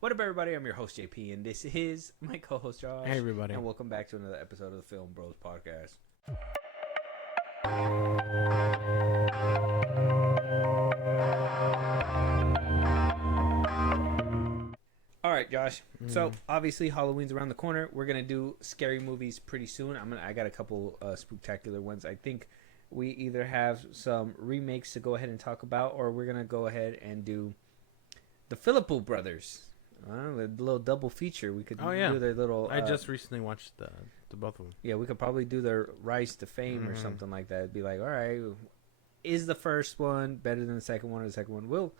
What up, everybody? I'm your host, JP, and this is my co-host, Josh. Hey, everybody. And welcome back to another episode of the FilmBros podcast. All right, Josh. So, obviously, Halloween's around the corner. We're going to do scary movies pretty soon. I got a couple spectacular ones. I think we either have some remakes to go ahead and talk about, or we're going to go ahead and do the Philippou brothers. A little double feature. We could do their little. I just recently watched the both of them. Yeah, we could probably do their rise to fame or something like that. It'd be like, all right, is the first one better than the second one, or the second one? We'll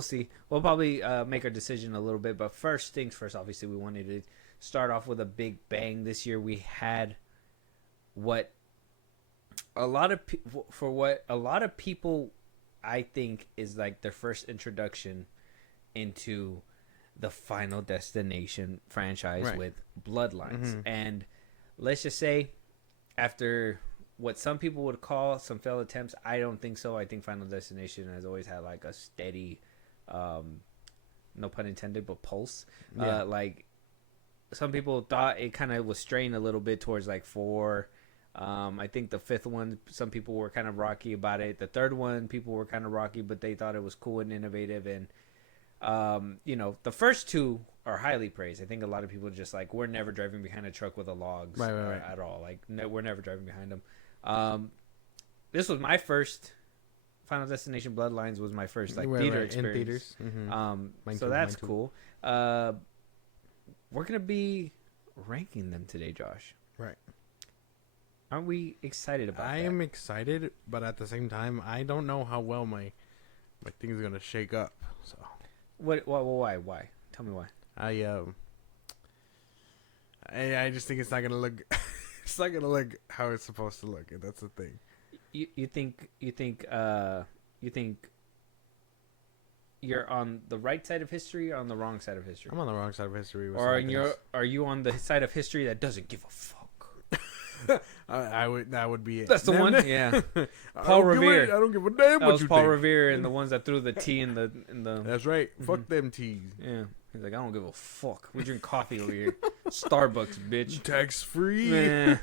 see. We'll probably make our decision a little bit. But first things first. Obviously, we wanted to start off with a big bang. This year, we had what a lot of people, I think, is like their first introduction into the Final Destination franchise with Bloodlines. And let's just say, after what some people would call some failed attempts, I don't think so. I think Final Destination has always had like a steady, no pun intended, but pulse. Like some people thought it kind of was straying a little bit towards like 4. I think the 5th one, some people were kind of rocky about it. The 3rd one, people were kind of rocky, but they thought it was cool and innovative. And the first 2 are highly praised. I think a lot of people just like, we're never driving behind a truck with a logs at all. Like, we're never driving behind them. This was my first Final Destination. Bloodlines was my first theater experience. In theaters. So that's cool. We're gonna be ranking them today, Josh. Right. Aren't we excited about that? I am excited, but at the same time, I don't know how well my thing's gonna shake up. So. Why? Tell me why. I just think it's not gonna look. It's not gonna look how it's supposed to look, and that's the thing. You think you're on the right side of history or on the wrong side of history? I'm on the wrong side of history. Are you on the side of history that doesn't give a fuck? That would be it. That's the one. Yeah. Paul Revere. I don't give a damn what you think. Paul Revere and the ones that threw the tea in the. That's right. Fuck them teas. Yeah. He's like, I don't give a fuck. We drink coffee over here. Starbucks, bitch. Tax free.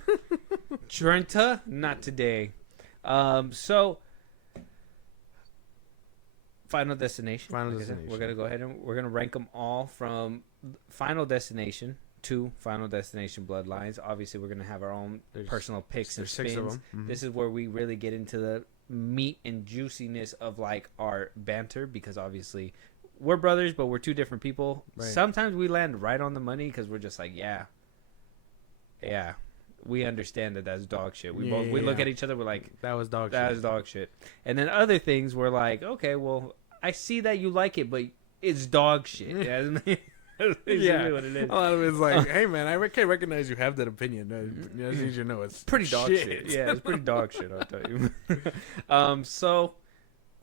Trenta? Not today. So Final Destination. We're gonna go ahead and we're gonna rank them all from Final Destination to Final Destination Bloodlines. Obviously, we're gonna have our own personal picks and spins. 6 of them. This is where we really get into the meat and juiciness of like our banter, because obviously we're brothers, but we're 2 different people. Right. Sometimes we land right on the money because we're just like, yeah, we understand that that's dog shit. We look at each other, we're like, that was dog shit. That is dog shit. And then other things, we're like, okay, well, I see that you like it, but it's dog shit. That's basically what it is. A lot of it's like, hey man, I can't recognize you have that opinion. I just need you to know it's pretty dog shit. Yeah, it's pretty dog shit, I'll tell you. So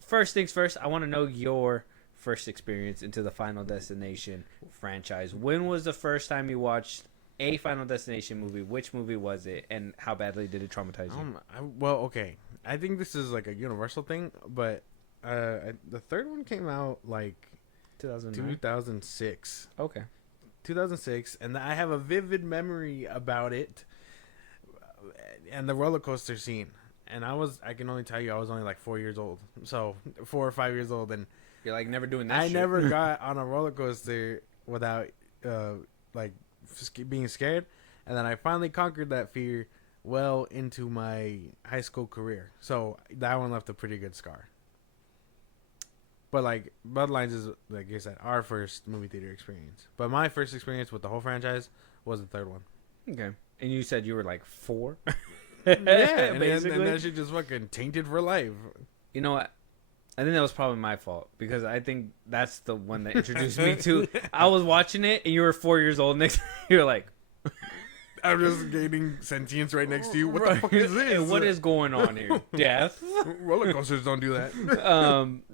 first things first, I want to know your first experience into the Final Destination franchise. When was the first time you watched a Final Destination movie? Which movie was it, and how badly did it traumatize you? Well, okay. I think this is like a universal thing, but the 3rd one came out like 2006. Okay. 2006, and I have a vivid memory about it and the roller coaster scene. And I can only tell you I was only like 4 years old. So 4 or 5 years old, and you're like never doing that. I never got on a roller coaster without like being scared, and then I finally conquered that fear well into my high school career. So that one left a pretty good scar. But like Bloodlines is, like you said, our first movie theater experience. But my first experience with the whole franchise was the 3rd one. Okay. And you said you were like 4? Yeah, and that shit just fucking tainted for life. You know what? I think that was probably my fault, because I think that's the one that introduced me to. I was watching it, and you were 4 years old. Next, you're like, I'm just gaining sentience right next to you. What the fuck is this? Hey, what is going on here? Death? Roller coasters don't do that.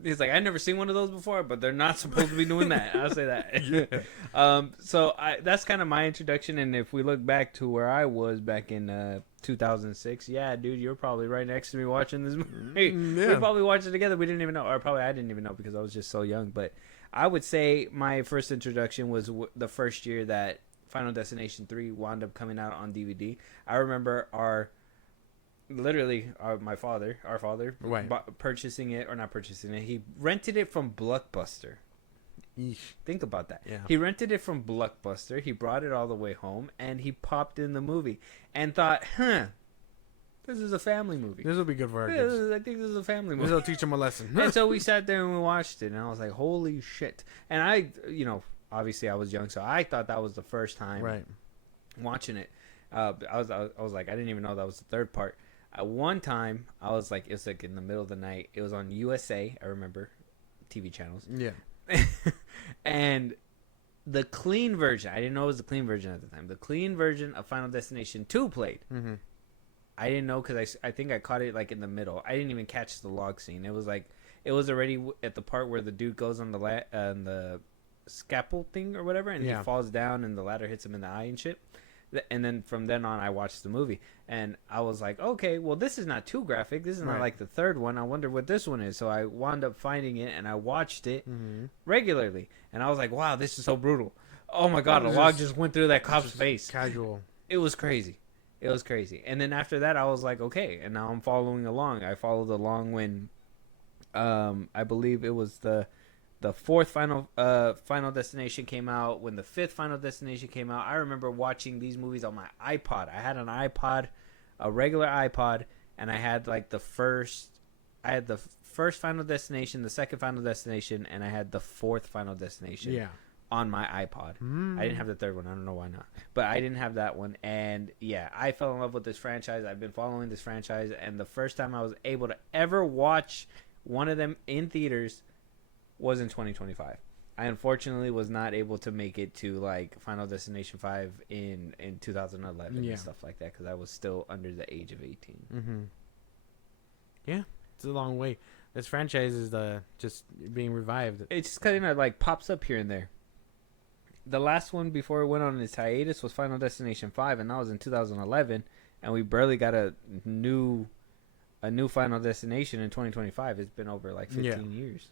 He's like, I've never seen one of those before, but they're not supposed to be doing that. I'll say that. Yeah. So that's kind of my introduction. And if we look back to where I was back in 2006, yeah, dude, you were probably right next to me watching this movie. Yeah. We probably watched it together. We didn't even know, or probably I didn't even know because I was just so young. But I would say my first introduction was the first year that Final Destination 3 wound up coming out on DVD. I remember my father, Right. purchasing it, or not purchasing it. He rented it from Blockbuster. Eesh. Think about that. Yeah. He rented it from Blockbuster. He brought it all the way home, and he popped in the movie and thought, this is a family movie. This will be good for our Yeah, kids. I think this is a family movie. This will teach them a lesson. And so we sat there and we watched it, and I was like, holy shit. And I, obviously I was young, so I thought that was the first time Right. watching it. I was like, I didn't even know that was the third part. At one time, I was like, it was like in the middle of the night. It was on USA, I remember, TV channels. Yeah. And the clean version, I didn't know it was the clean version at the time. The clean version of Final Destination 2 played. Mm-hmm. I didn't know because I think I caught it like in the middle. I didn't even catch the log scene. It was like it was already at the part where the dude goes on the scaffold thing or whatever, and he falls down and the ladder hits him in the eye and shit. And then from then on, I watched the movie, and I was like, okay, well, this is not too graphic. This is not like the third one. I wonder what this one is. So I wound up finding it, and I watched it regularly, and I was like, wow, this is so brutal. Oh my god, a log just went through that cop's face. Casual. It was crazy. It was crazy. And then after that, I was like, okay. And now I'm following along. I followed along when, I believe it was the fourth Final Destination came out. When the fifth Final Destination came out, I remember watching these movies on my iPod. I had an iPod, a regular iPod, and I had like the first Final Destination, the second Final Destination, and I had the fourth Final Destination. Yeah. On my iPod. I didn't have the third one. I don't know why not. But I didn't have that one. And yeah, I fell in love with this franchise. I've been following this franchise. And the first time I was able to ever watch one of them in theaters was in 2025. I unfortunately was not able to make it to like Final Destination 5 in 2011 and stuff like that because I was still under the age of 18. Mm-hmm. Yeah, it's a long way. This franchise is just being revived. It just kind of like pops up here and there. The last one before it went on its hiatus was Final Destination 5, and that was in 2011, and we barely got a new Final Destination in 2025. It's been over like 15 years.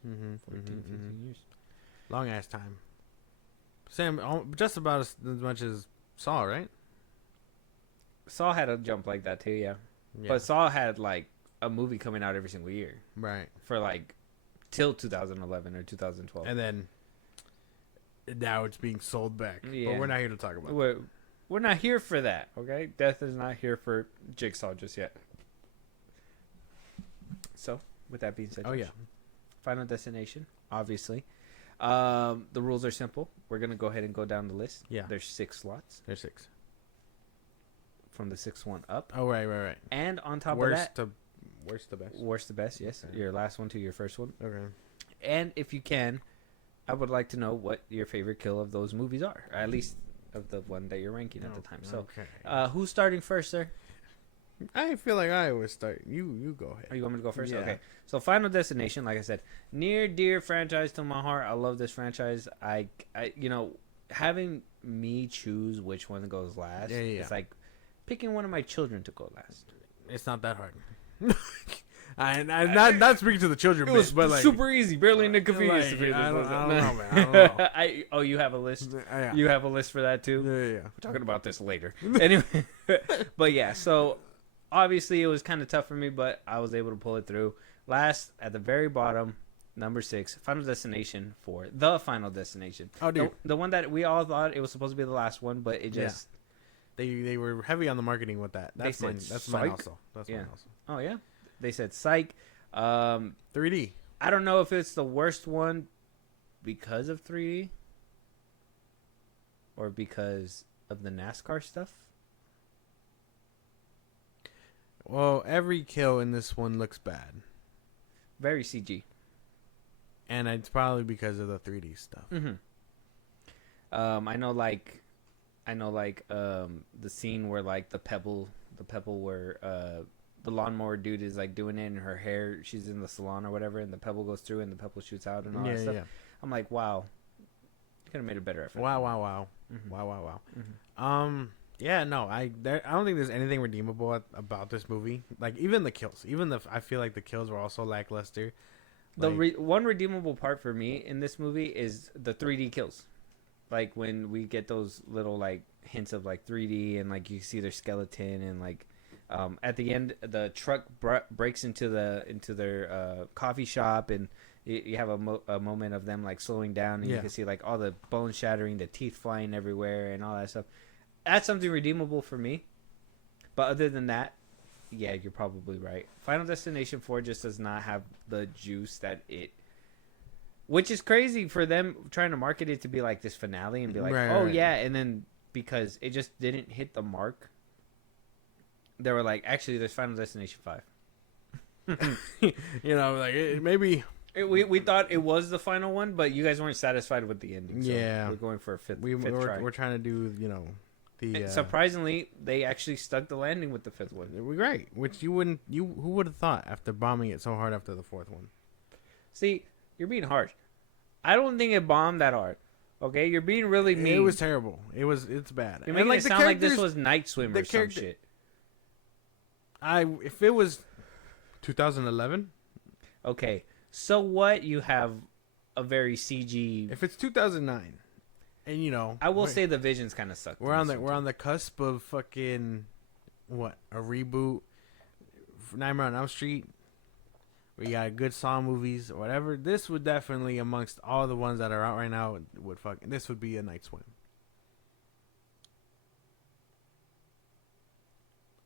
15 years. Long ass time. Sam, just about as much as Saw, right? Saw had a jump like that too, yeah. But Saw had like a movie coming out every single year. Right. For like till 2011 or 2012. And then now it's being sold back. Yeah. But we're not here to talk about it. We're not here for that, okay? Death is not here for Jigsaw just yet. So, with that being said, Final Destination, obviously. The rules are simple. We're going to go ahead and go down the list. Yeah. There's 6 slots. There's 6. From the 6th one up. Oh, right. And on top of that... Worst to best. Worst to best, yes. Okay. Your last one to your first one. Okay. And if you can, I would like to know what your favorite kill of those movies are. Or at least of the one that you're ranking at the time. So, who's starting first, sir? I feel like I always start. You go ahead. Oh, you want me to go first? Yeah. Okay. So, Final Destination, like I said, near dear franchise to my heart. I love this franchise. I having me choose which one goes last. Yeah. It's like picking one of my children to go last. It's not that hard. I'm not speaking to the children, it was but like super easy, barely any convenience. Like, I don't know, man. I don't know. You have a list. Yeah. You have a list for that too. Yeah. We're talking about this later. Anyway, but yeah. So obviously it was kind of tough for me, but I was able to pull it through. Last at the very bottom, number 6, Final Destination 4, the Final Destination. Oh, dude, the one that we all thought it was supposed to be the last one, but it just they were heavy on the marketing with that. That's mine. That's mine also. That's mine also. Oh yeah. They said psych. 3D. I don't know if it's the worst one because of 3D or because of the NASCAR stuff. Well, every kill in this one looks bad. Very CG. And it's probably because of the 3D stuff. I know the scene where like the pebble where the lawnmower dude is like doing it in her hair. She's in the salon or whatever, and the pebble goes through and the pebble shoots out and all that stuff. Yeah. I'm like, wow, you could have made a better effort. Wow. Mm-hmm. Wow. Mm-hmm. Yeah, no, I don't think there's anything redeemable about this movie. Like even the kills, I feel like the kills were also lackluster. The one redeemable part for me in this movie is the 3D kills. Like when we get those little like hints of like 3D and like you see their skeleton and like at the end the truck breaks into their coffee shop and you have a moment of them like slowing down and you can see like all the bones shattering, the teeth flying everywhere and all that stuff. That's something redeemable for me. But other than that, yeah, you're probably right. Final Destination 4 just does not have the juice that it... Which is crazy for them trying to market it to be like this finale and be like, right. Yeah. And then because it just didn't hit the mark, they were like, actually, there's Final Destination 5. Maybe... We thought it was the final one, but you guys weren't satisfied with the ending. So we're going for a fifth try. We're trying to do, the... surprisingly, they actually stuck the landing with the fifth one. It was great, which who would have thought after bombing it so hard after the fourth one? See... You're being harsh. I don't think it bombed that hard. Okay, you're being really mean. It was terrible. It's bad. You're making it sound like this was Night Swim or some shit. If it was 2011. Okay, so what? You have a very CG. If it's 2009, and I will say the visions kind of sucked. We're on the cusp of fucking what, a reboot. Nightmare on Elm Street. We got good Saw movies or whatever. This would definitely, amongst all the ones that are out right now, this would be a Night Swim.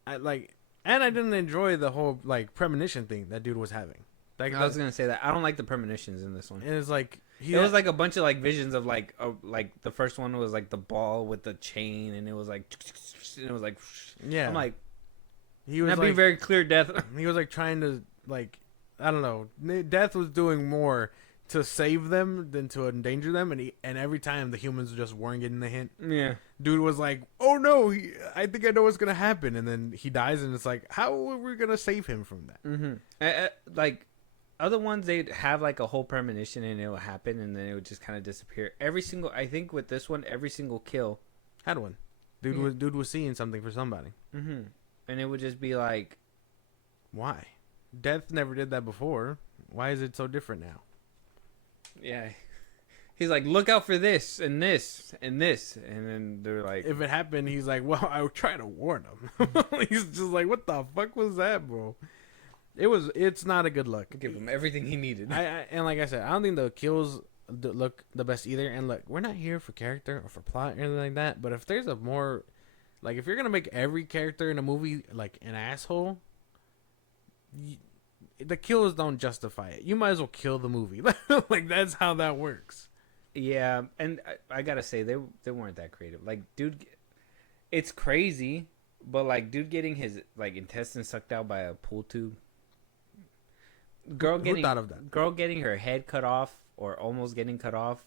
And I didn't enjoy the whole like premonition thing that dude was having. Like, I was gonna say that I don't like the premonitions in this one. And it's like it was like a bunch of like visions of like the first one was like the ball with the chain, and it was like yeah. I'm like, he was not being very clear, Death. He was like trying to like. I don't know. Death was doing more to save them than to endanger them, and every time the humans just weren't getting the hint. Yeah, dude was like, "Oh no, I think I know what's gonna happen," and then he dies, and it's like, how are we gonna save him from that? Mm-hmm. Like other ones, they'd have like a whole premonition, and it would happen, and then it would just kind of disappear. I think with this one, every single kill had one. Dude was seeing something for somebody. Mm-hmm. And it would just be like, why? Death never did that before. Why is it so different now? Yeah. He's like, look out for this and this and this. And then they're like... If it happened, he's like, well, I would try to warn him. He's just like, what the fuck was that, bro? It's not a good look. Give him everything he needed. And like I said, I don't think the kills look the best either. And look, we're not here for character or for plot or anything like that. But if there's a more... Like, if you're going to make every character in a movie, like, an asshole... the kills don't justify it. You might as well kill the movie. Like, that's how that works. Yeah, and I gotta say, they weren't that creative. Like, dude, it's crazy, but like, dude getting his like intestines sucked out by a pool tube. Who thought of that? Girl getting her head cut off or almost getting cut off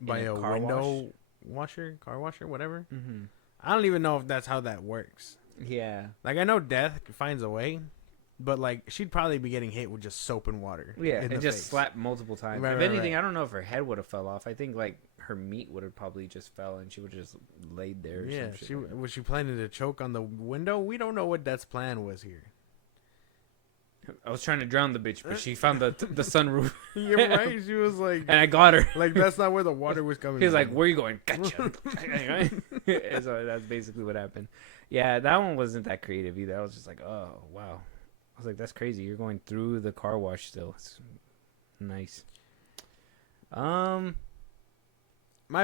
by a car washer, whatever. Mm-hmm. I don't even know if that's how that works. Yeah. Like, I know death finds a way, but, like, she'd probably be getting hit with just soap and water. Yeah, and just slapped multiple times. If anything, I don't know if her head would have fell off. I think, like, her meat would have probably just fell and she would have just laid there. Was she planning to choke on the window? We don't know what Death's plan was here. I was trying to drown the bitch, but she found the sunroof. You're right. She was like... And I got her. Like, that's not where the water was coming from. He was like, where are you going? Gotcha. So that's basically what happened. Yeah, that one wasn't that creative either. I was just like, oh, wow. I was like, that's crazy. You're going through the car wash still. It's nice. My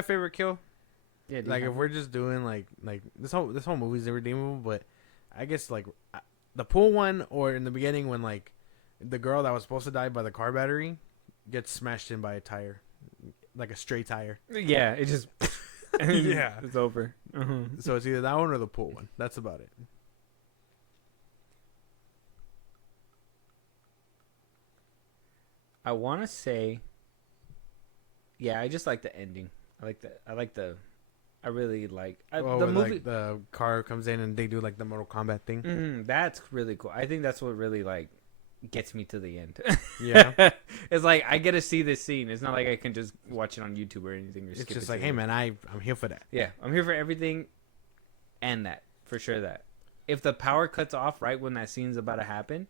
favorite kill. Yeah, like if we're just doing like this whole movie's irredeemable, but I guess like the pool one, or in the beginning when like the girl that was supposed to die by the car battery gets smashed in by a tire, like a stray tire. Yeah, it just yeah, it's over. Uh-huh. So it's either that one or the pool one. That's about it. I want to say, yeah, I just like the ending. I really like the movie. Like the car comes in and they do like the Mortal Kombat thing. Mm-hmm, that's really cool. I think that's what really like gets me to the end. Yeah, it's like I get to see this scene. It's not like I can just watch it on YouTube or anything. Or it's just like, hey man, I'm here for that. Yeah, I'm here for everything, and that for sure. That if the power cuts off right when that scene's about to happen,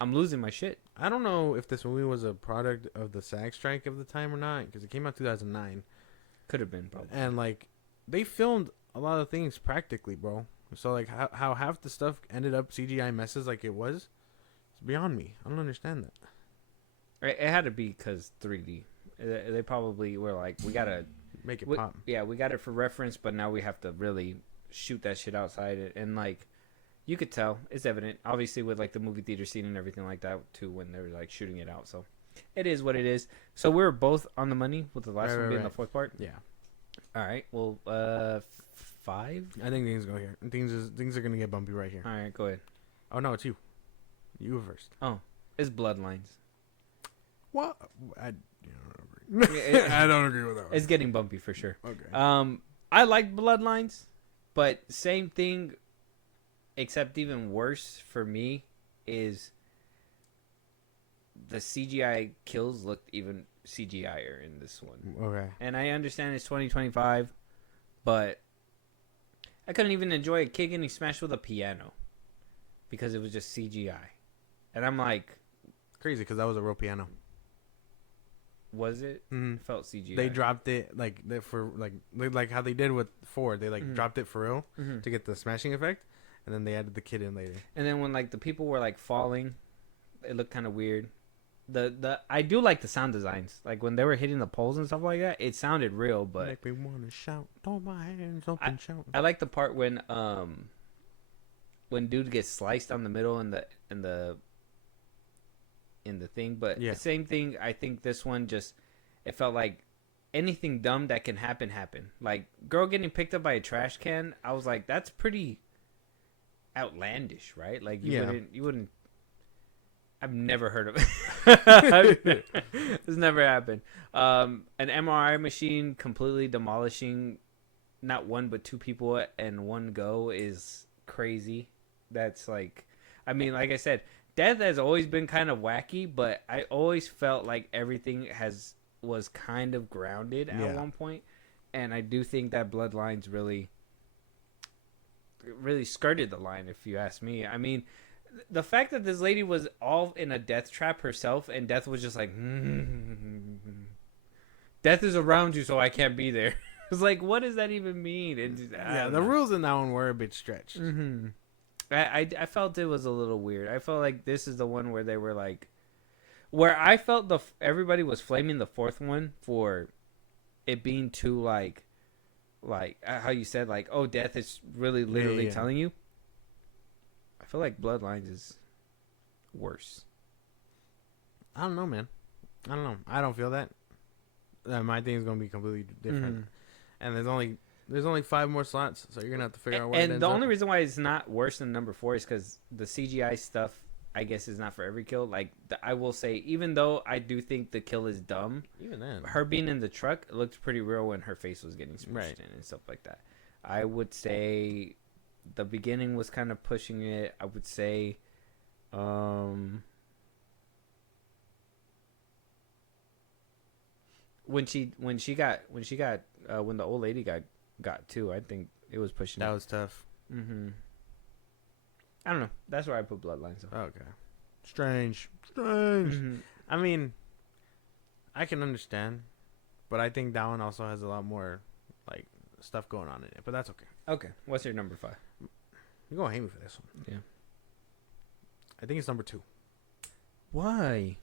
I'm losing my shit. I don't know if this movie was a product of the SAG strike of the time or not, because it came out 2009. Could have been, probably. And like, they filmed a lot of things practically, bro. So like, how half the stuff ended up CGI messes like it was, it's beyond me. I don't understand that. It had to be because 3D. They probably were like, we gotta Make it pop. Yeah, we got it for reference, but now we have to really shoot that shit outside. And like, you could tell, it's evident, obviously, with like the movie theater scene and everything like that too, when they're like shooting it out. So it is what it is. So we're both on the money with the last one being the fourth part. Yeah. All right. Well, 5. I think things go here. Things are gonna get bumpy right here. All right, go ahead. Oh no, it's you. You go first. Oh, it's Bloodlines. What? I don't agree. I don't agree with that one. It's getting bumpy for sure. Okay. I like Bloodlines, but same thing, except even worse for me is the CGI kills looked even CGI-er in this one. Okay. And I understand it's 2025, but I couldn't even enjoy a kid getting smashed with a piano because it was just CGI. And I'm like, crazy because that was a real piano. was it? Mm-hmm. It felt CGI. They dropped it like how they did with 4. They dropped it for real to get the smashing effect, and then they added the kid in later. And then when like the people were like falling, it looked kind of weird. I do like the sound designs. Like when they were hitting the poles and stuff like that, it sounded real. But make me wanna shout, throw my hands up and shout. I like the part when dude gets sliced down the middle in the thing. But yeah. The same thing. I think this one just, it felt like anything dumb that can happen happened. Like girl getting picked up by a trash can. I was like, that's pretty outlandish, right? Like you wouldn't. I've never heard of it. It's never happened. An MRI machine completely demolishing not one but 2 people in one go is crazy. That's like, I mean, like I said, death has always been kind of wacky, but I always felt like everything was kind of grounded at one point. And I do think that Bloodlines really skirted the line, if you ask me. I mean, the fact that this lady was all in a death trap herself, and death was just like, death is around you, so I can't be there. It's like, what does that even mean? The rules in that one were a bit stretched. Mm-hmm. I felt it was a little weird. I felt like this is the one where they were like, where I felt everybody was flaming the fourth one for it being too like how you said, like, oh, death is really literally telling you. I feel like Bloodlines is worse. I don't know, man. I don't know. I don't feel that. My thing is going to be completely different. And there's only 5 more slots, so you're going to have to figure out where it ends And the up. only reason why it's not worse than number 4 is because the CGI stuff, I guess, is not for every kill. Like, I will say, even though I do think the kill is dumb, even then, her being in the truck looked pretty real when her face was getting smushed in and stuff like that. I would say the beginning was kind of pushing it. I would say, when the old lady got too, I think it was pushing. That was tough. Mm-hmm. I don't know. That's where I put Bloodlines. Okay. Strange. Mm-hmm. I mean, I can understand, but I think that one also has a lot more like stuff going on in it. But that's okay. Okay. What's your number 5? You're gonna hate me for this one. Yeah. I think it's number 2. Why?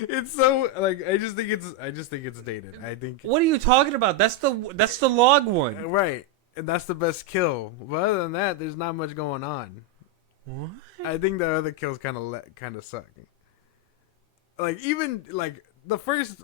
It's so like I just think it's dated. I think. What are you talking about? That's the log one. Right. And that's the best kill. But other than that, there's not much going on. What? I think the other kills kind of suck. Like even like the first,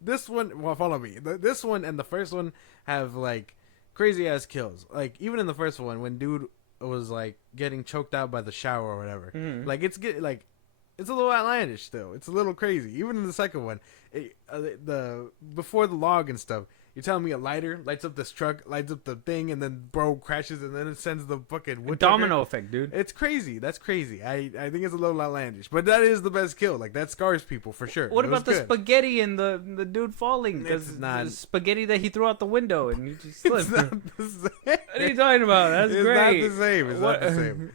this one. Well, follow me. This one and the first one have like crazy ass kills. Like even in the first one, when dude was like getting choked out by the shower or whatever. Mm-hmm. Like it's a little outlandish still. It's a little crazy. Even in the second one, the before the log and stuff. You're telling me a lighter lights up this truck, lights up the thing, and then bro crashes, and then it sends the fucking wood domino effect, dude. It's crazy. That's crazy. I think it's a little outlandish, but that is the best kill. Like that scars people for sure. What about the spaghetti and the dude falling? It's not the spaghetti that he threw out the window and you just slipped. It's not the same. What are you talking about? That's it's great. Not the same. It's not the same.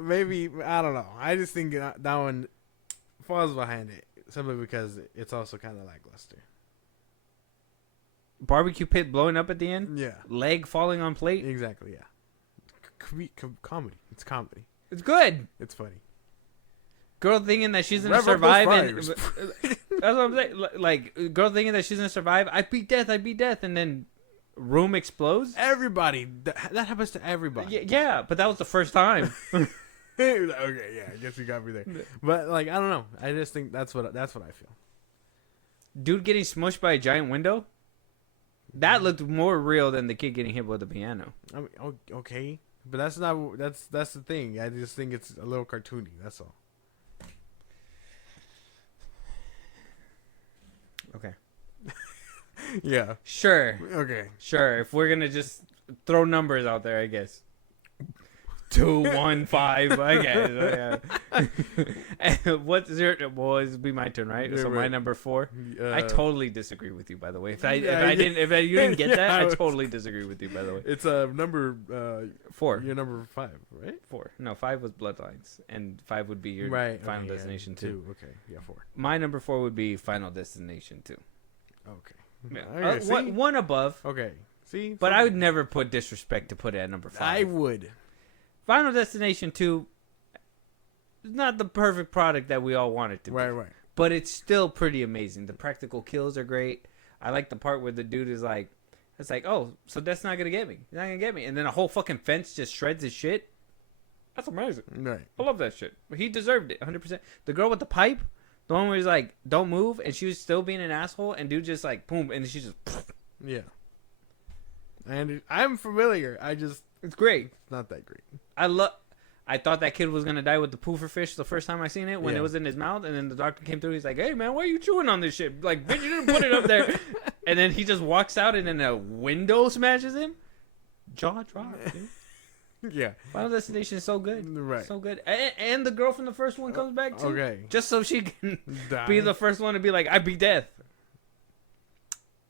Maybe I don't know. I just think that one falls behind it simply because it's also kind of lackluster. Barbecue pit blowing up at the end. Yeah, Leg falling on plate. exactly. Yeah, comedy. It's comedy. It's good. It's funny. Girl thinking that she's gonna Rev up those survive, and fryers. that's what I'm saying. Like, girl thinking that she's gonna survive. I beat death, and then room explodes. Everybody. That happens to everybody. Yeah, but that was the first time. Okay, yeah. I guess you got me there. But like, I don't know. I just think that's what I feel. Dude getting smushed by a giant window. That looked more real than the kid getting hit with the piano. I mean, okay, but that's not. That's the thing. I just think it's a little cartoony. That's all. Okay. Yeah. Sure. Okay. Sure. If we're gonna just throw numbers out there, I guess. 2, 1, 5. I guess. Yeah. What's your? Well, it'll be my turn, right? Yeah, So my right. number 4. I totally disagree with you, by the way. If you didn't get Yeah, that, I totally disagree with you, by the way. It's number 4. You're number 5, right? 4. No, 5 was Bloodlines, and 5 would be your Right. Final okay, Destination yeah, 2. Okay. Yeah, 4. My number 4 would be Final Destination 2. Okay. Yeah. Okay, see? One above. Okay. See. But I would never put disrespect to put it at number 5. I would. Final Destination 2 is not the perfect product that we all want it to be. Right. But it's still pretty amazing. The practical kills are great. I like the part where the dude is like, it's like, oh, so that's not going to get me. He's not going to get me. And then a whole fucking fence just shreds his shit. That's amazing. Right. I love that shit. He deserved it, 100%. The girl with the pipe, the one where he's like, don't move, and she was still being an asshole, and dude just like, boom, and she just, Yeah. And I'm familiar. it's great. It's not that great. I thought that kid was gonna die with the poofer fish the first time I seen it when Yeah. it was in his mouth, and then the doctor came through. He's like, "Hey man, why are you chewing on this shit? Like, bitch, you didn't put it up there." And then he just walks out, and then a window smashes him. Jaw drop, dude. Yeah. Final Destination is so good, Right. so good. And the girl from the first one comes back too, Okay. just so she can Die. be the first one to be like, "I beat death."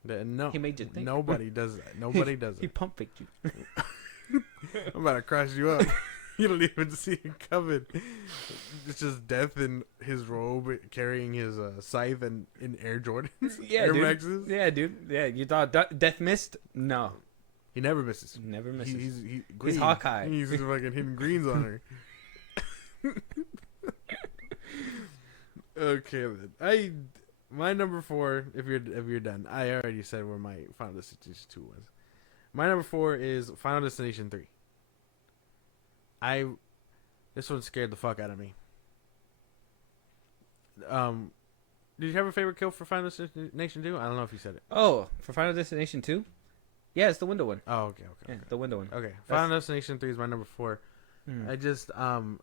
No. He made you think. Nobody does that. Nobody does He it. pump faked you. I'm about to crush you up. You don't even see it coming. It's just death in his robe, carrying his scythe and in Air Jordans. Yeah, Air dude. Maxes. Yeah, dude. Yeah, you thought death missed? No, He never misses. never misses. He's green. He's Hawkeye. He's just fucking hitting greens on her. Okay, then. My number 4. If you're done, I already said where my Final Destination 2 was. My number 4 is Final Destination 3. This one scared the fuck out of me. Did you have a favorite kill for Final Destination 2? I don't know if you said it. Oh, for Final Destination 2? Yeah, it's the window one. Oh, okay. Yeah, the window one. Okay. Final Destination 3 is my number 4. Hmm.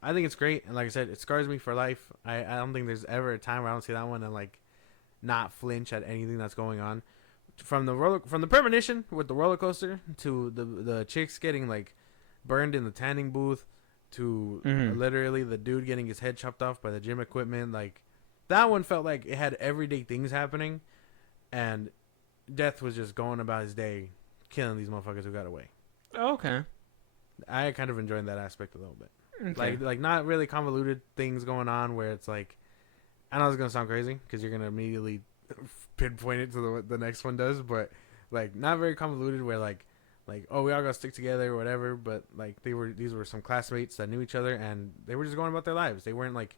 I think it's great, and like I said, it scars me for life. I don't think there's ever a time where I don't see that one and like not flinch at anything that's going on. From the premonition with the roller coaster to the chicks getting like burned in the tanning booth to literally the dude getting his head chopped off by the gym equipment, like that one felt like it had everyday things happening, and Death was just going about his day killing these motherfuckers who got away. Okay. I kind of enjoyed that aspect a little bit. Okay. Like not really convoluted things going on where it's like, I know it's gonna sound crazy because you're gonna immediately pinpoint it to what the next one does, but like not very convoluted where like oh, we all gotta stick together or whatever, but like these were some classmates that knew each other and they were just going about their lives. They weren't like,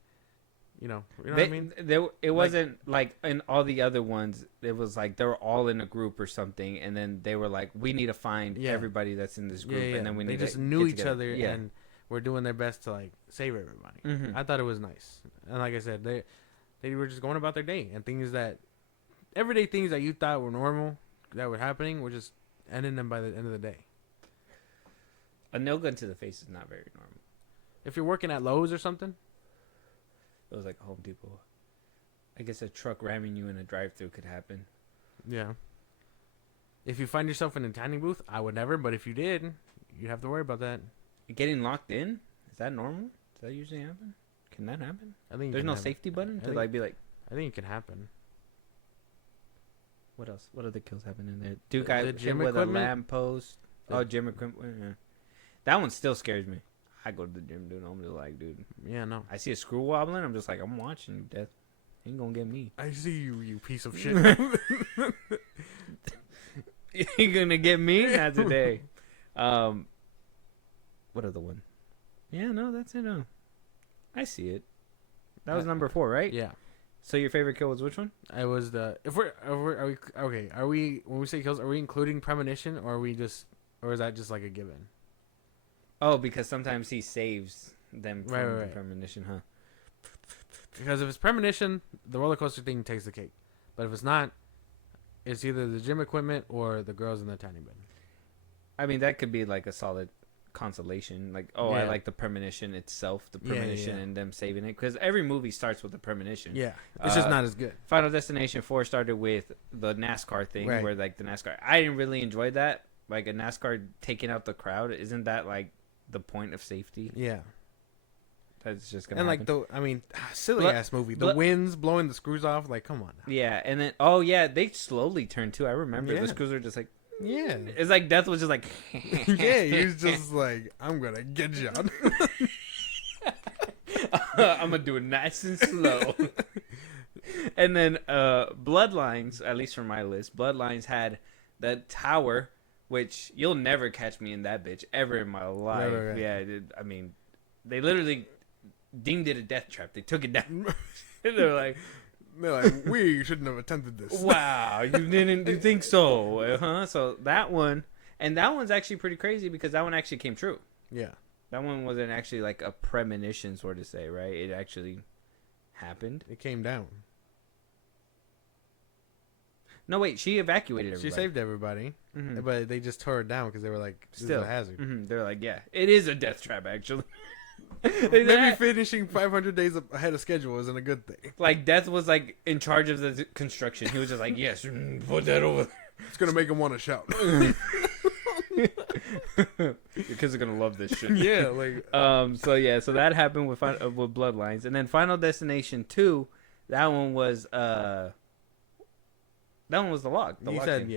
you know what I mean? It wasn't like in all the other ones. It was like they were all in a group or something, and then they were like, "We need to find everybody that's in this group," and then they just knew each other and were doing their best to like save everybody. I thought it was nice, and like I said, they were just going about their day and things that everyday things that you thought were normal that were happening were just ending them by the end of the day. A nail gun to the face is not very normal. If you're working at Lowe's or something. It was like Home Depot. I guess a truck ramming you in a drive-thru could happen. Yeah. If you find yourself in a tanning booth, I would never. But if you did, you'd have to worry about that. Getting locked in? Is that normal? Does that usually happen? Can that happen? I think there's no safety button to like be like. I think it can happen. What else? What other kills happen in there? Dude got the hit gym with equipment? a lamp post. Oh, gym equipment. Yeah. That one still scares me. I go to the gym, dude. I'm just like, dude. Yeah, no. I see a screw wobbling. I'm just like, I'm watching you, Death. Ain't gonna get me. I see you, you piece of shit. You ain't gonna get me? Not today. What other one? Yeah, no, that's it. I see it. That was number 4, right? Yeah. So your favorite kill was which one? It was the are we okay? Are we when we say kills? Are we including premonition, or are we just, or is that just like a given? Oh, because sometimes he saves them from the Right. premonition, huh? Because if it's premonition, the roller coaster thing takes the cake. But if it's not, it's either the gym equipment or the girls in the tiny bed. I mean, that could be like a solid consolation. Like, oh, I like the premonition itself, the premonition and them saving it. Because every movie starts with a premonition. Yeah, it's just not as good. Final Destination 4 started with the NASCAR thing, where like the NASCAR. I didn't really enjoy that. Like a NASCAR taking out the crowd. Isn't that like the point of safety? Yeah. That's just gonna and happen. silly ass movie. The wind's blowing the screws off. Like, come on now. Yeah, and then they slowly turned too. I remember the screws were just like, yeah. It's like Death was just like, yeah, he was just like, I'm gonna get you. I'm gonna do it nice and slow. And then Bloodlines, at least from my list, Bloodlines had the tower, which you'll never catch me in that bitch ever in my life. Right. Yeah, I mean, they literally deemed it a death trap. They took it down. They're like, we shouldn't have attempted this. wow, you think so? So that one, and that one's actually pretty crazy because that one actually came true. Yeah. That one wasn't actually like a premonition, sort of say, right? It actually happened. It came down. No, wait, she evacuated everybody. She saved everybody, but they just tore it down because they were like, this is a hazard. They're like, yeah, it is a death trap, actually. Maybe finishing 500 days ahead of schedule isn't a good thing. Like, Death was like in charge of the construction. He was just like, yes, put that over there. It's going to make him want to shout. Your kids are gonna love this shit. Yeah, like so that happened with Bloodlines, and then Final Destination 2. That one was the log. You said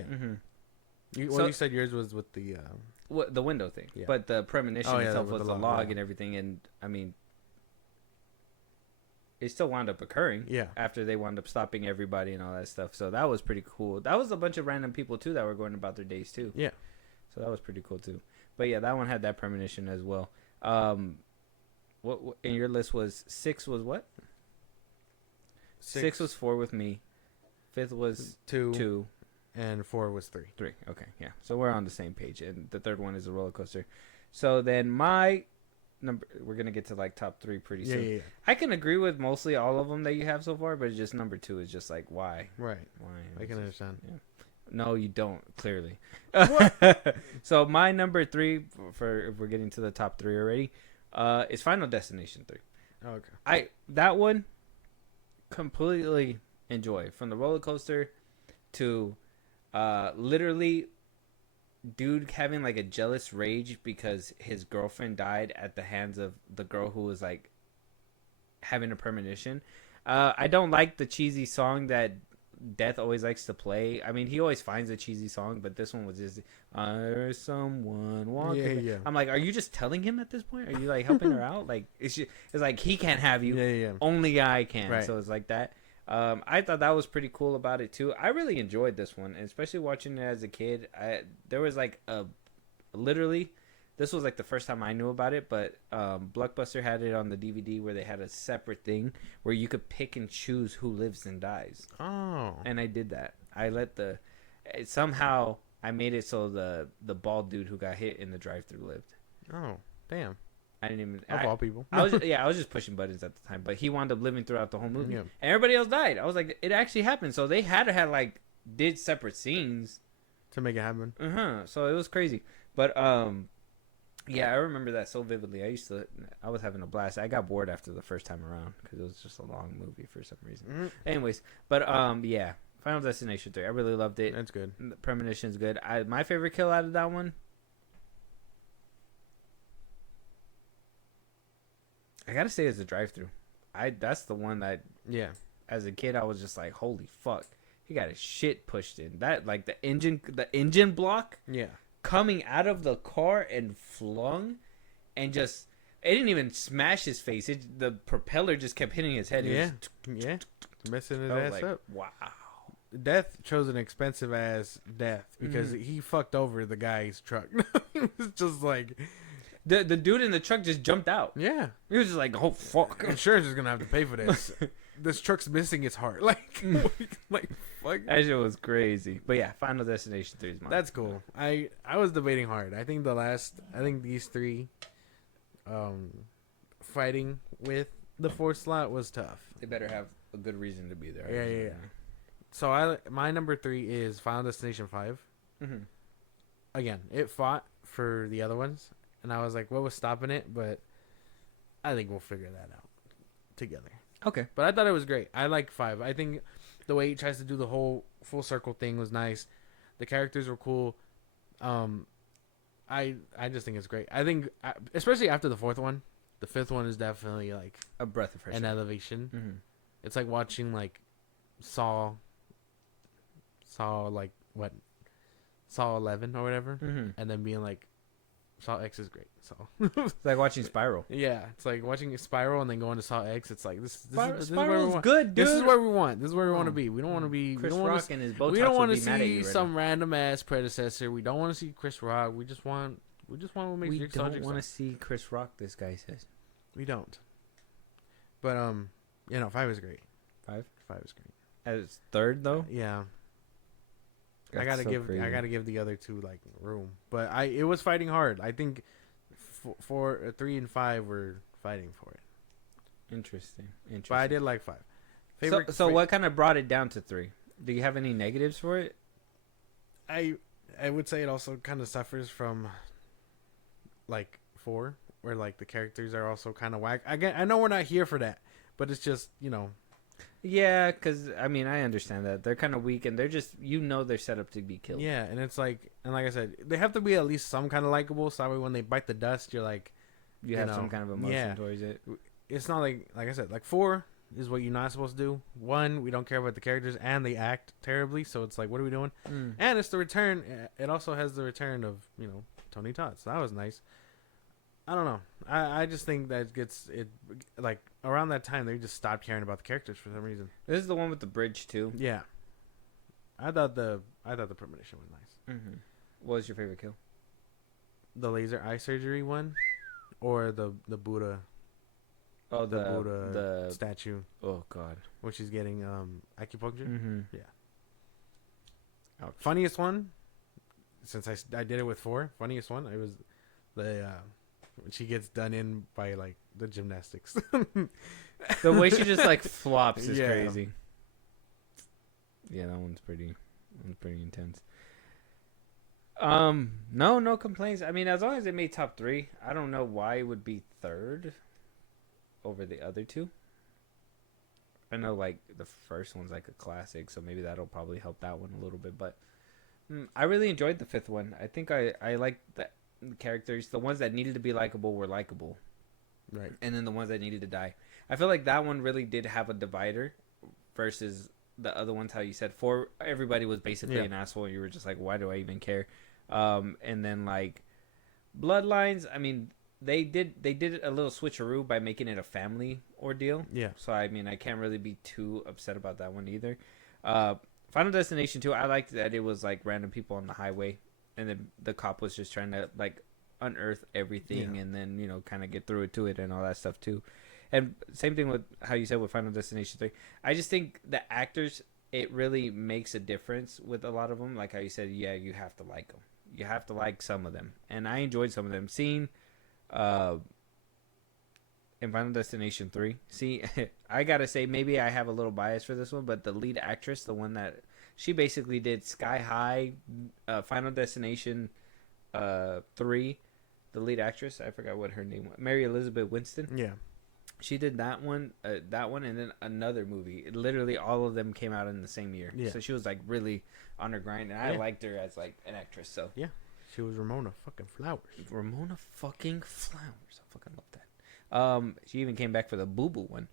you said yours was with the the window thing, but the premonition itself was the log and everything, and I mean, it still wound up occurring. Yeah. After they wound up stopping everybody and all that stuff, so that was pretty cool. That was a bunch of random people too that were going about their days too. Yeah. So that was pretty cool too. But yeah, that one had that premonition as well. What in your list was 6 was what? 6 was 4 with me. 5th was 2. And 4 was 3. 3. Okay, yeah. So we're on the same page. And the third one is a roller coaster. So then my number, we're gonna get to like top 3 pretty soon. Yeah. I can agree with mostly all of them that you have so far, but just number 2 is just like why? Right. I can understand. Yeah. No, you don't. Clearly. So my number 3 for if we're getting to the top 3 already, is Final Destination 3. Oh, okay. That one completely enjoy, from the roller coaster to literally dude having like a jealous rage because his girlfriend died at the hands of the girl who was like having a premonition. I don't like the cheesy song that Death always likes to play. I mean, he always finds a cheesy song, but this one was just there's someone walking. Yeah. I'm like, are you just telling him at this point? Are you like helping her out? Like it's like he can't have you. Yeah. Only I can. Right. So it's like that. I thought that was pretty cool about it too. I really enjoyed this one, and especially watching it as a kid. There was like literally, this was like the first time I knew about it, but Blockbuster had it on the DVD where they had a separate thing where you could pick and choose who lives and dies. Oh. And I did that. I let somehow I made it so the bald dude who got hit in the drive-thru lived. Oh, damn. I didn't even. Of all people. I was just pushing buttons at the time, but he wound up living throughout the whole movie, Yeah. and everybody else died. I was like, it actually happened. So they had to have like did separate scenes to make it happen. So it was crazy, but yeah, I remember that so vividly. I was having a blast. I got bored after the first time around because it was just a long movie for some reason. Mm-hmm. Anyways, but yeah, Final Destination 3. I really loved it. That's good. The premonition's good. My favorite kill out of that one, I gotta say, is the drive-thru. That's the one that, yeah, as a kid I was just like, holy fuck, he got his shit pushed in. That like the engine block, yeah, coming out of the car and flung, and just It didn't even smash his face. The propeller just kept hitting his head. Yeah, yeah, messing his ass up. Wow. Death chose an expensive ass death because he fucked over the guy's truck. It was just like the dude in the truck just jumped out. Yeah, he was just like, oh fuck, insurance is gonna have to pay for this. This truck's missing its heart. Like fuck. That shit was crazy. But yeah, Final Destination 3 is mine. That's cool. I was debating hard. I think these three, fighting with the fourth slot was tough. They better have a good reason to be there. Yeah. So my number 3 is Final Destination 5. Mm-hmm. Again, it fought for the other ones, and I was like, what was stopping it? But I think we'll figure that out together. Okay. But I thought it was great. I like 5. I think the way he tries to do the whole full circle thing was nice. The characters were cool. I just think it's great. I think, especially after the fourth one, the fifth one is definitely like a breath of fresh air. An elevation. Mm-hmm. It's like watching like Saw like what? Saw 11 or whatever, and then being like, Saw X is great. So it's like watching Spiral. Yeah, it's like watching Spiral and then going to Saw X. It's like this is where we Spiral's want. good, dude. This is where we want. This is where we want to be. We don't want to be. Chris we don't want Rock and his Botox. We don't want to see some random ass predecessor. We don't want to see Chris Rock. We just want. We just want to make. We don't want to see Chris Rock. This guy says. We don't. But 5 is great. 5 is great. As third though. Yeah. That's I gotta give the other two like room, but it was fighting hard. I think 3 and 5 were fighting for it. Interesting. But I did like 5. So what kind of brought it down to 3? Do you have any negatives for it? I would say it also kind of suffers from like 4, where like the characters are also kind of whack. Again, I know we're not here for that, but it's just Yeah, because I mean I understand that they're kind of weak and they're just they're set up to be killed. Yeah, and it's like I said, they have to be at least some kind of likable. So that way when they bite the dust, you're like, you have some kind of emotion towards it. It's not like I said, like 4 is what you're not supposed to do. 1, we don't care about the characters and they act terribly, so it's like, what are we doing? And it's the return. It also has the return of Tony Todd, so that was nice. I don't know. I just think that like around that time they just stopped caring about the characters for some reason. This is the one with the bridge too. Yeah, I thought the premonition was nice. Mm-hmm. What was your favorite kill? The laser eye surgery one, or the Buddha? Oh, the Buddha statue. Oh God, where she's getting acupuncture. Mm-hmm. Yeah. Ouch. Funniest one, since I did it with 4. Funniest one, it was the when she gets done in by like the gymnastics. The way she just like flops is crazy. Yeah, that one's pretty intense. No complaints. I mean, as long as it made top 3, I don't know why it would be third over the other 2. I know like the first one's like a classic, so maybe that'll probably help that one a little bit. But I really enjoyed the 5th one. I think I liked the characters. The ones that needed to be likable were likable, right? And then the ones that needed to die. I feel like that one really did have a divider versus the other ones. How you said 4, everybody was basically an asshole, and you were just like, why do I even care? And then like Bloodlines, I mean, they did a little switcheroo by making it a family ordeal. Yeah. So I mean, I can't really be too upset about that one either. Final Destination 2, I liked that it was like random people on the highway, and then the cop was just trying to like unearth everything, and then kind of get through it to it and all that stuff too. And same thing with how you said with Final Destination 3. I just think the actors, it really makes a difference with a lot of them. Like how you said, yeah, you have to like them. You have to like some of them, and I enjoyed some of them. Seeing in Final Destination 3. See, I gotta say, maybe I have a little bias for this one, but the lead actress, the one that she basically did Sky High, Final Destination 3, the lead actress, I forgot what her name was, Mary Elizabeth Winston. Yeah, she did that one, and then another movie. Literally, all of them came out in the same year. Yeah. So she was like really on her grind, and I liked her as like an actress. So yeah, she was Ramona fucking Flowers. Ramona fucking Flowers. I fucking love that. She even came back for the Boo Boo one.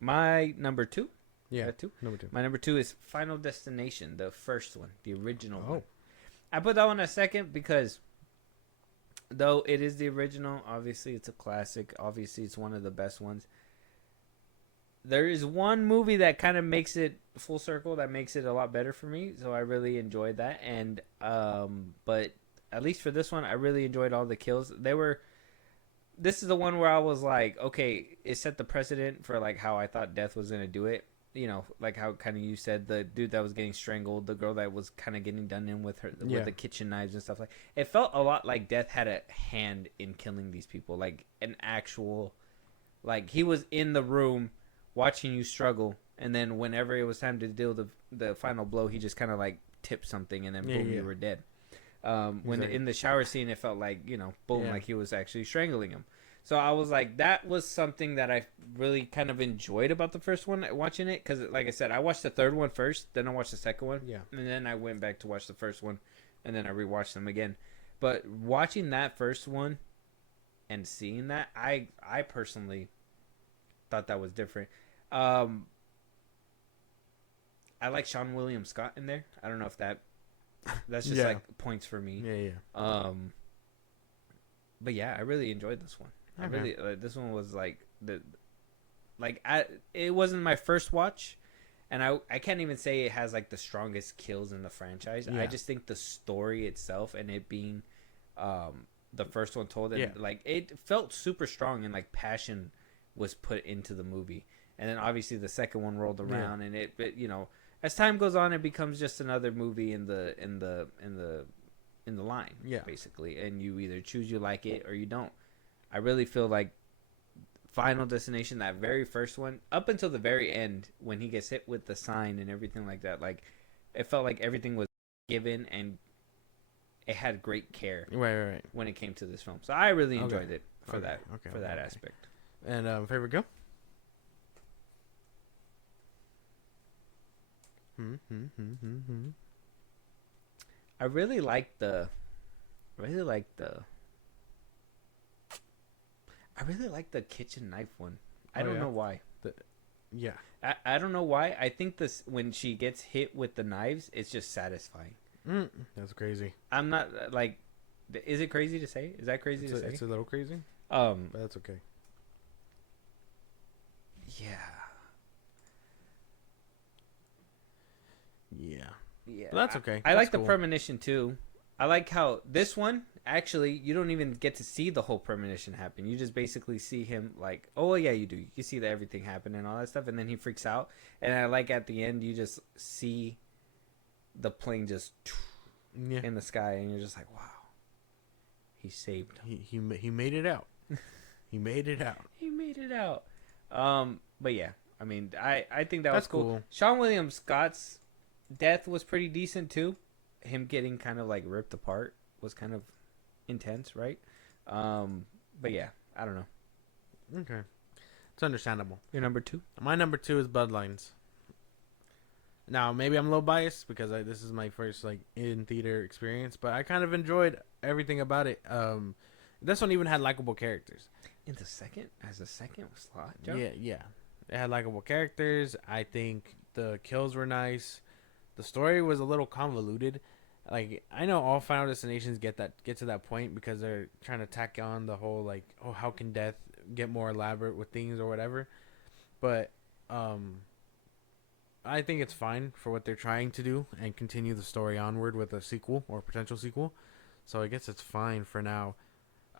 My number 2. Yeah, 2. Number 2. My number 2 is Final Destination, the first one, the original one. I put that one at second because Though it is the original, obviously it's a classic. Obviously it's one of the best ones. There is one movie that kind of makes it full circle, that makes it a lot better for me. So I really enjoyed that. And but at least for this one, I really enjoyed all the kills. This is the one where I was like, okay, it set the precedent for like how I thought Death was gonna do it. You know, like how kind of you said, the dude that was getting strangled, the girl that was kind of getting done in with with the kitchen knives and stuff like. It felt a lot like Death had a hand in killing these people, like an actual, like he was in the room watching you struggle, and then whenever it was time to deal the final blow, he just kind of like tipped something, and then boom, you were dead. When in the shower scene, it felt like, boom, like he was actually strangling him. So I was like, that was something that I really kind of enjoyed about the first one, watching it, because like I said, I watched the third one first, then I watched the second one, and then I went back to watch the first one, and then I rewatched them again. But watching that first one and seeing that, I personally thought that was different. I like Sean William Scott in there. I don't know if that's just like points for me. But yeah, I really enjoyed this one. I really this one was like it wasn't my first watch, and I can't even say it has like the strongest kills in the franchise. I just think the story itself and it being the first one told, and like it felt super strong, and like passion was put into the movie. And then obviously the second one rolled around, and it as time goes on, it becomes just another movie in the line, basically, and you either choose you like it or you don't. I really feel like Final Destination, that very first one, up until the very end when he gets hit with the sign and everything like that, like it felt like everything was given, and it had great care right when it came to this film. So I really enjoyed it for that aspect. And favorite kill? I really like the kitchen knife one. I don't know why. I don't know why. I think this, when she gets hit with the knives, it's just satisfying. That's crazy. I'm not like. Is it crazy to say? Is that crazy to say? It's a little crazy. But that's okay. Yeah. But that's okay. I like the premonition too. I like how this one, actually, you don't even get to see the whole premonition happen. You just basically see him like, oh yeah, you do. You can see that everything happened and all that stuff, and then he freaks out. And I like at the end, you just see the plane just in the sky, and you're just like, wow, he saved him. He made it out. He made it out. He made it out. But yeah, I mean, I think that was cool. Sean William Scott's death was pretty decent too. Him getting kind of like ripped apart was kind of intense, right? But yeah, I don't know. Okay, it's understandable. Your number two? My number two is Bloodlines. Now maybe I'm a little biased because this is my first like in theater experience, but I kind of enjoyed everything about it. This one even had likable characters. In the second, as a second slot, Joe? Yeah. It had likable characters. I think the kills were nice. The story was a little convoluted. Like, I know all Final Destinations get to that point because they're trying to tack on the whole like, oh, how can death get more elaborate with things or whatever. But I think it's fine for what they're trying to do and continue the story onward with a sequel or potential sequel. So I guess it's fine for now.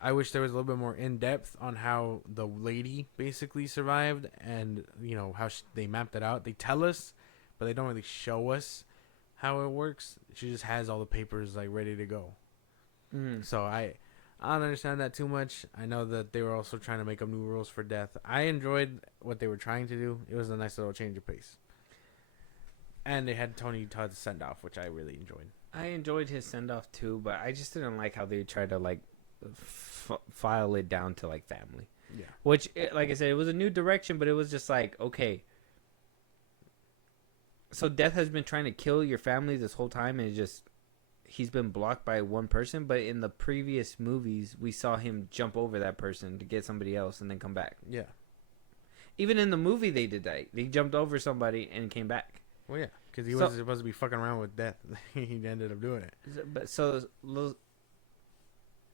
I wish there was a little bit more in depth on how the lady basically survived, and how they mapped it out. They tell us, but they don't really show us how it works. She just has all the papers like ready to go. So I don't understand that too much. I know that they were also trying to make up new rules for death. I enjoyed what they were trying to do. It was a nice little change of pace. And they had Tony Todd's send off, which I really enjoyed. I enjoyed his send off too, but I just didn't like how they tried to like file it down to like family. Yeah. Which, like I said, it was a new direction, but it was just like, okay, so death has been trying to kill your family this whole time, and he's been blocked by one person. But in the previous movies, we saw him jump over that person to get somebody else and then come back. Yeah. Even in the movie, they did that. They jumped over somebody and came back. Well, yeah, because he was supposed to be fucking around with death. He ended up doing it. But so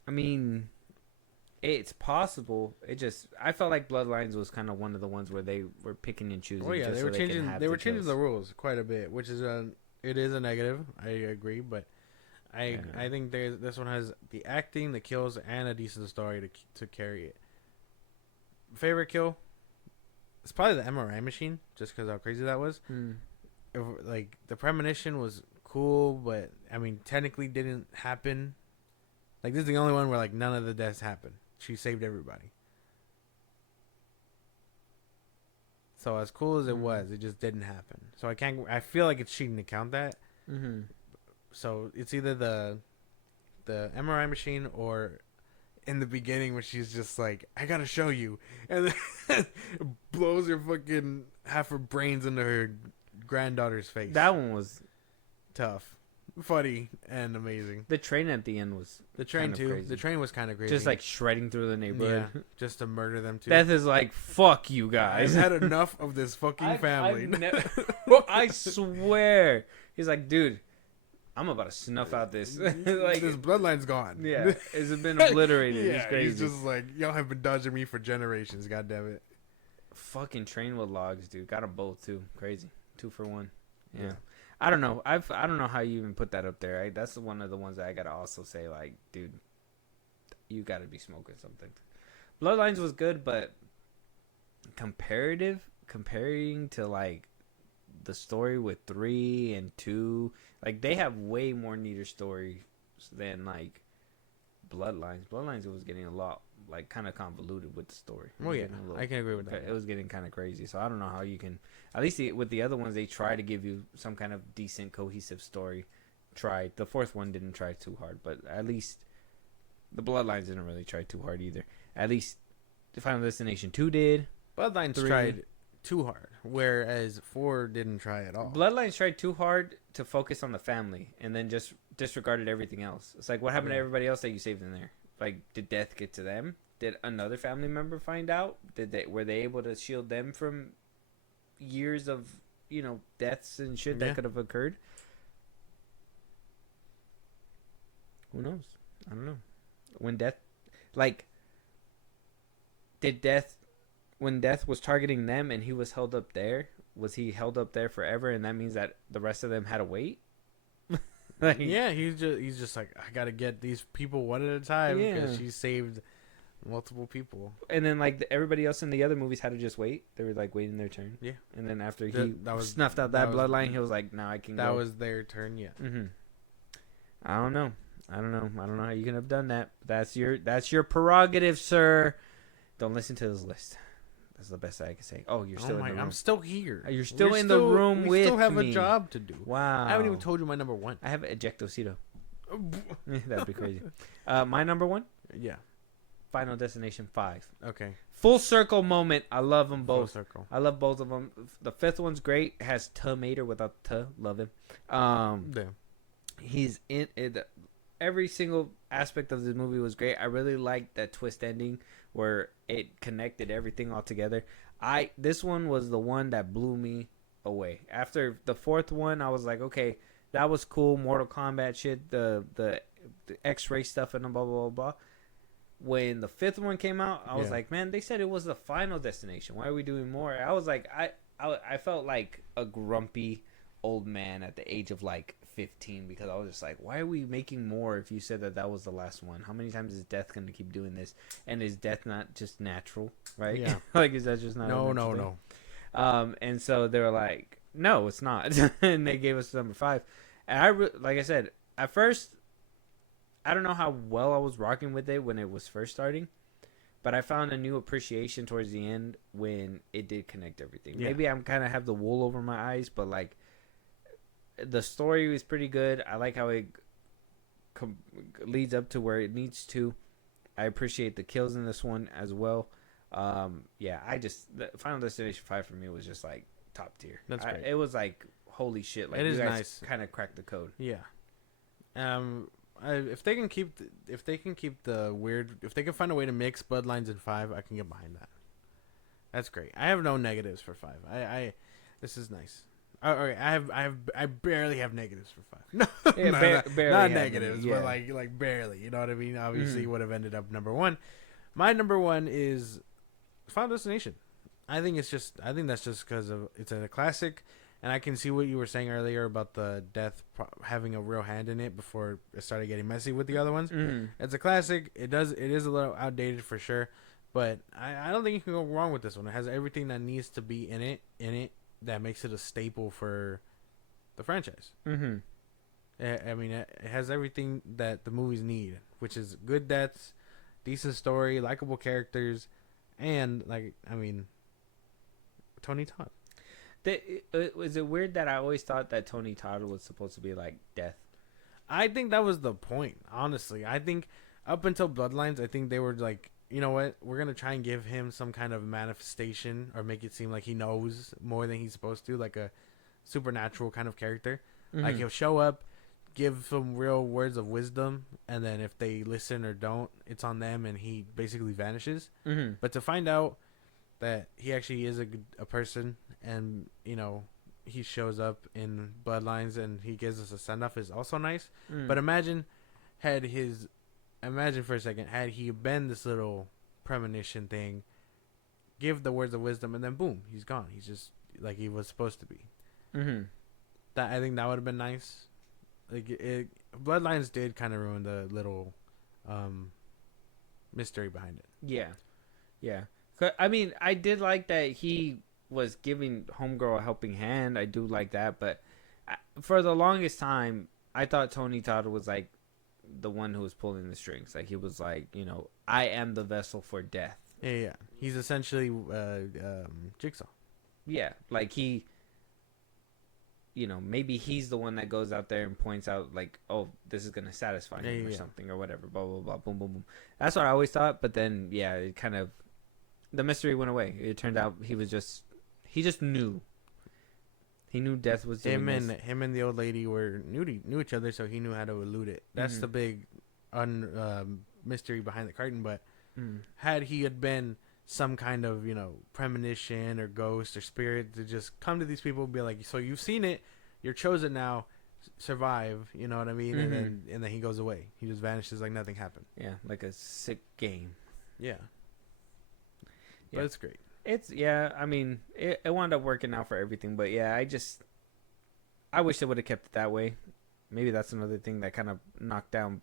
I mean, it's possible. I felt like Bloodlines was kind of one of the ones where they were picking and choosing. Oh yeah, just they so were changing. have They were the changing kills. the rules quite a bit, which is it is a negative. I agree, but Yeah. I think this one has the acting, the kills, and a decent story to carry it. Favorite kill? It's probably the MRI machine, just because how crazy that was. Like the premonition was cool, but I mean, technically didn't happen. Like this is the only one where like none of the deaths happened. She saved everybody. So as cool as it was, it just didn't happen. So I can't. I feel like it's cheating to count that. Mm-hmm. So it's either the MRI machine or in the beginning when she's just like, I gotta show you, and then blows her fucking half her brains into her granddaughter's face. That one was tough, funny, and amazing. the train at the end was The train kind of too. crazy. The train was kind of crazy. Just like shredding through the neighborhood. yeah, just to murder them too. Death is like, fuck you I've guys. had enough of this fucking family. I swear. He's like, dude, I'm about to snuff out this. Like, this bloodline's gone. yeah, it's been obliterated. Yeah, It's crazy. he's just like, y'all have been dodging me for generations. God damn it. Fucking train with logs, dude. Got them both too. Crazy. 2 for 1. Yeah. I don't know. I don't know how you even put that up there. Right? That's one of the ones that I gotta also say, like, dude, you gotta be smoking something. Bloodlines was good, but comparing to like the story with 3 and 2, like they have way more neater stories than like Bloodlines. Bloodlines was getting a lot like kind of convoluted with the story. Well, yeah, I can agree with that. It was getting kind of crazy. So I don't know how you can. At least with the other ones, they try to give you some kind of decent, cohesive story. Tried. The fourth one didn't try too hard, but at least the Bloodlines didn't really try too hard either. At least the Final Destination 2 did. Bloodlines 3 tried too hard, whereas 4 didn't try at all. Bloodlines tried too hard to focus on the family, and then just disregarded everything else. It's like, what happened to everybody else that you saved in there? Like, did death get to them? Did another family member find out? Were they able to shield them from years of deaths and shit that could have occurred? Who knows? I don't know. When death when death was targeting them and he was held up there, was he held up there forever, and that means that the rest of them had to wait? Like, yeah, he's just like, I gotta get these people one at a time because she saved multiple people. And then like everybody else in the other movies had to just wait. They were like waiting their turn. Yeah. And then after That was snuffed out that bloodline, he was like, "Now I can." That go. was their turn. Yeah. Mm-hmm. I don't know how you can have done that. That's your prerogative, sir. Don't listen to this list. That's the best I can say. Oh, you're still in the room. I'm still here. You're still in the room with me. We still have a job to do. Wow. I haven't even told you my number 1. I have ejectocito. That'd be crazy. My number 1? Yeah. Final Destination 5. Okay. Full circle moment. I love them both. Full circle. I love both of them. The 5th one's great. It has Mater without the love him. Yeah. He's in it. Every single aspect of this movie was great. I really liked that twist ending where it connected everything all together. This one was the one that blew me away. After the 4th one, I was like, okay, that was cool. Mortal Kombat shit, the X-ray stuff and blah blah blah blah. When the 5th one came out, I was like, man, they said it was the Final Destination. Why are we doing more? I was like, I felt like a grumpy old man at the age of like 15 because I was just like, why are we making more if you said that was the last one? How many times is death going to keep doing this? And is death not just natural, right? Yeah. Like, is that just not No. And so they were like, no, it's not. And they gave us number 5. And like I said, at first, I don't know how well I was rocking with it when it was first starting, but I found a new appreciation towards the end when it did connect everything. Yeah. Maybe I'm kind of have the wool over my eyes, but like the story was pretty good. I like how it leads up to where it needs to. I appreciate the kills in this one as well. The Final Destination 5 for me was just like top tier. That's great. It was like, holy shit! Like, it is you guys nice. Kind of cracked the code. Yeah. If they can keep the weird, if they can find a way to mix Bloodlines in 5, I can get behind that. That's great. I have no negatives for 5. This is nice. Alright, I barely have negatives for 5. No, Yeah, barely not have negatives, them, yeah. but like barely. You know what I mean? Obviously, Mhm. would have ended up number 1. My number 1 is Final Destination. I think that's just because of it's a classic, and I can see what you were saying earlier about the death having a real hand in it before it started getting messy with the other ones. Mhm. It's a classic. It is a little outdated for sure, but I don't think you can go wrong with this one. It has everything that needs to be in it that makes it a staple for the franchise. Mhm. I mean, it has everything that the movies need, which is good deaths, decent story, likable characters, and Tony Todd. Was it weird that I always thought that Tony Todd was supposed to be like death? I think that was the point, honestly. I think up until Bloodlines, I think they were like, you know what, we're going to try and give him some kind of manifestation or make it seem like he knows more than he's supposed to, like a supernatural kind of character. Mm-hmm. Like he'll show up, give some real words of wisdom, and then if they listen or don't, it's on them, and he basically vanishes. Mm-hmm. But to find out that he actually is a person, and he shows up in Bloodlines and he gives us a send off is also nice. Mm. But imagine for a second, had he been this little premonition thing, give the words of wisdom, and then boom, he's gone. He's just like he was supposed to be. Mm-hmm. That I think that would have been nice. Like Bloodlines did kind of ruin the little mystery behind it. Yeah, yeah. I mean, I did like that he was giving Homegirl a helping hand. I do like that, but for the longest time, I thought Tony Todd was like the one who was pulling the strings. Like he was like, I am the vessel for death. Yeah. He's essentially Jigsaw. Yeah, like he, maybe he's the one that goes out there and points out like, oh, this is gonna satisfy him or something or whatever. Blah blah blah. Boom boom boom. That's what I always thought. But then, yeah, it kind of the mystery went away. It turned out he just knew. He knew death was doing him and the old lady knew each other, so he knew how to elude it. That's the big mystery behind the curtain. But had he had been some kind of premonition or ghost or spirit to just come to these people and be like, so you've seen it, you're chosen now, survive. You know what I mean? Mm-hmm. And then he goes away. He just vanishes like nothing happened. Yeah, like a sick game. Yeah. But it's great. I mean, it wound up working out for everything, but yeah, I wish they would have kept it that way. Maybe that's another thing that kind of knocked down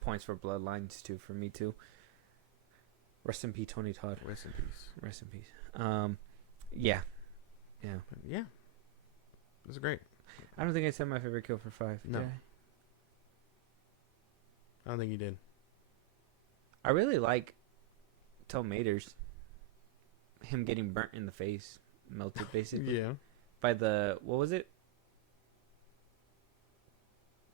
points for Bloodlines too, for me too. Rest in peace, Tony Todd. Rest in peace. Rest in peace. Yeah. It was great. I don't think I said my favorite kill for 5. No. I don't think you did. I really like Tom Maters. Him getting burnt in the face, melted basically. Yeah. By what was it?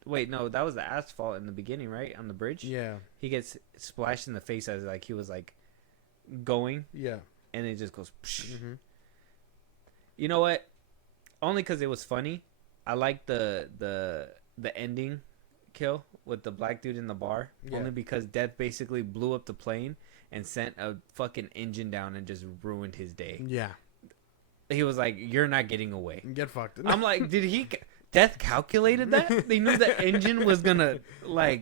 Wait, no, that was the asphalt in the beginning, right? On the bridge? Yeah. He gets splashed in the face as like he was like going. Yeah. And it just goes. Mm-hmm. You know what? Only because it was funny. I like the ending kill with the black dude in the bar. Yeah. Only because Death basically blew up the plane and sent a fucking engine down and just ruined his day. Yeah. He was like, "You're not getting away. Get fucked." I'm like, did he? Death calculated that? They knew the engine was gonna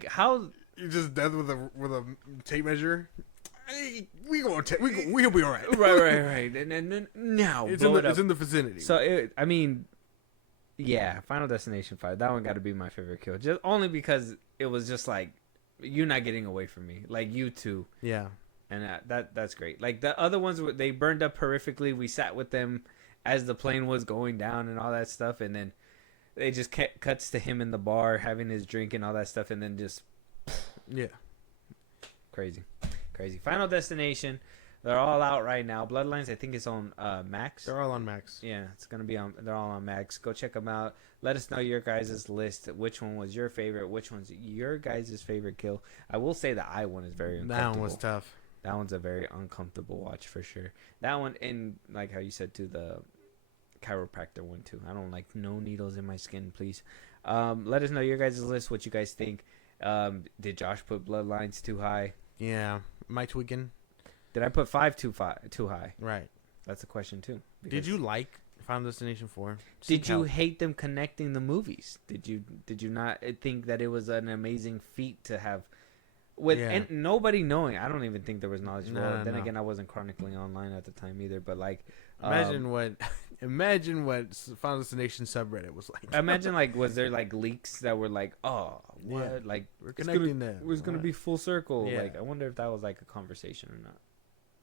how? You just Death with a tape measure. We'll be all right. Right. And then now it's in the vicinity. So yeah, Final Destination 5. That one got to be my favorite kill, just only because it was just like, you're not getting away from me, like you two. Yeah. And that's great. Like the other ones, they burned up horrifically. We sat with them as the plane was going down and all that stuff, and then they just cuts to him in the bar having his drink and all that stuff, and then just crazy. Final Destination, they're all out right now. Bloodlines, I think, is on Max. They're all on Max. Yeah, it's gonna be on. They're all on Max. Go check them out. Let us know your guys' list. Which one was your favorite? Which one's your guys' favorite kill? I will say the I one is very uncomfortable. That one was tough. That one's a very uncomfortable watch for sure. That one, and like how you said too, the chiropractor one too. I don't like no needles in my skin, please. Let us know your guys' list. What you guys think? Did Josh put Bloodlines too high? Yeah, am I tweaking? Did I put 5 too high? Right. That's a question too. Did you like Final Destination 4. Did you hate them connecting the movies? Did you not think that it was an amazing feat to have and nobody knowing? I don't even think there was knowledge. Then again, I wasn't chronicling online at the time either. But like, imagine what Final Destination subreddit was like. Imagine like, was there like leaks that were like, oh, what? Yeah. Like we're connecting them. It was gonna be full circle. Yeah. Like, I wonder if that was like a conversation or not.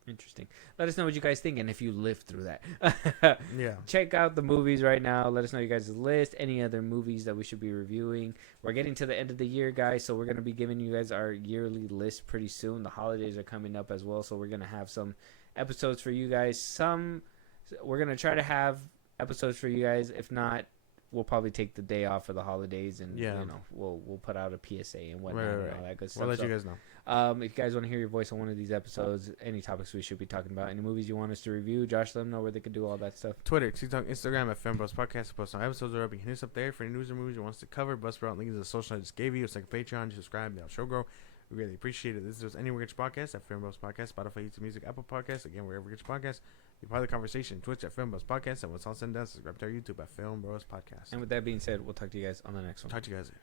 Interesting. Let us know what you guys think and if you lived through that. Yeah. Check out the movies right now. Let us know you guys' list. Any other movies that we should be reviewing. We're getting to the end of the year, guys, so we're going to be giving you guys our yearly list pretty soon. The holidays are coming up as well, so we're going to have some episodes for you guys. We're going to try to have episodes for you guys. If not, we'll probably take the day off for the holidays, and we'll put out a PSA and whatnot and all that good stuff. We'll let you guys know. If you guys want to hear your voice on one of these episodes, any topics we should be talking about, any movies you want us to review, Josh, let them know where they can do all that stuff. Twitter, TikTok, Instagram at FilmBros Podcast. Post on episodes are up. You can hit us up there for any news or movies you want us to cover. Buzzsprout links to the social I just gave you. It's like Patreon. Subscribe. Now show grow. We really appreciate it. This is Anywhere Gets Podcast at FilmBros Podcast, Spotify, YouTube Music, Apple Podcasts. Again, wherever gets podcast. Be part of the conversation. Twitch at FilmBros Podcast. And what's all said and done, subscribe to our YouTube at FilmBros Podcast. And with that being said, we'll talk to you guys on the next one. Talk to you guys later.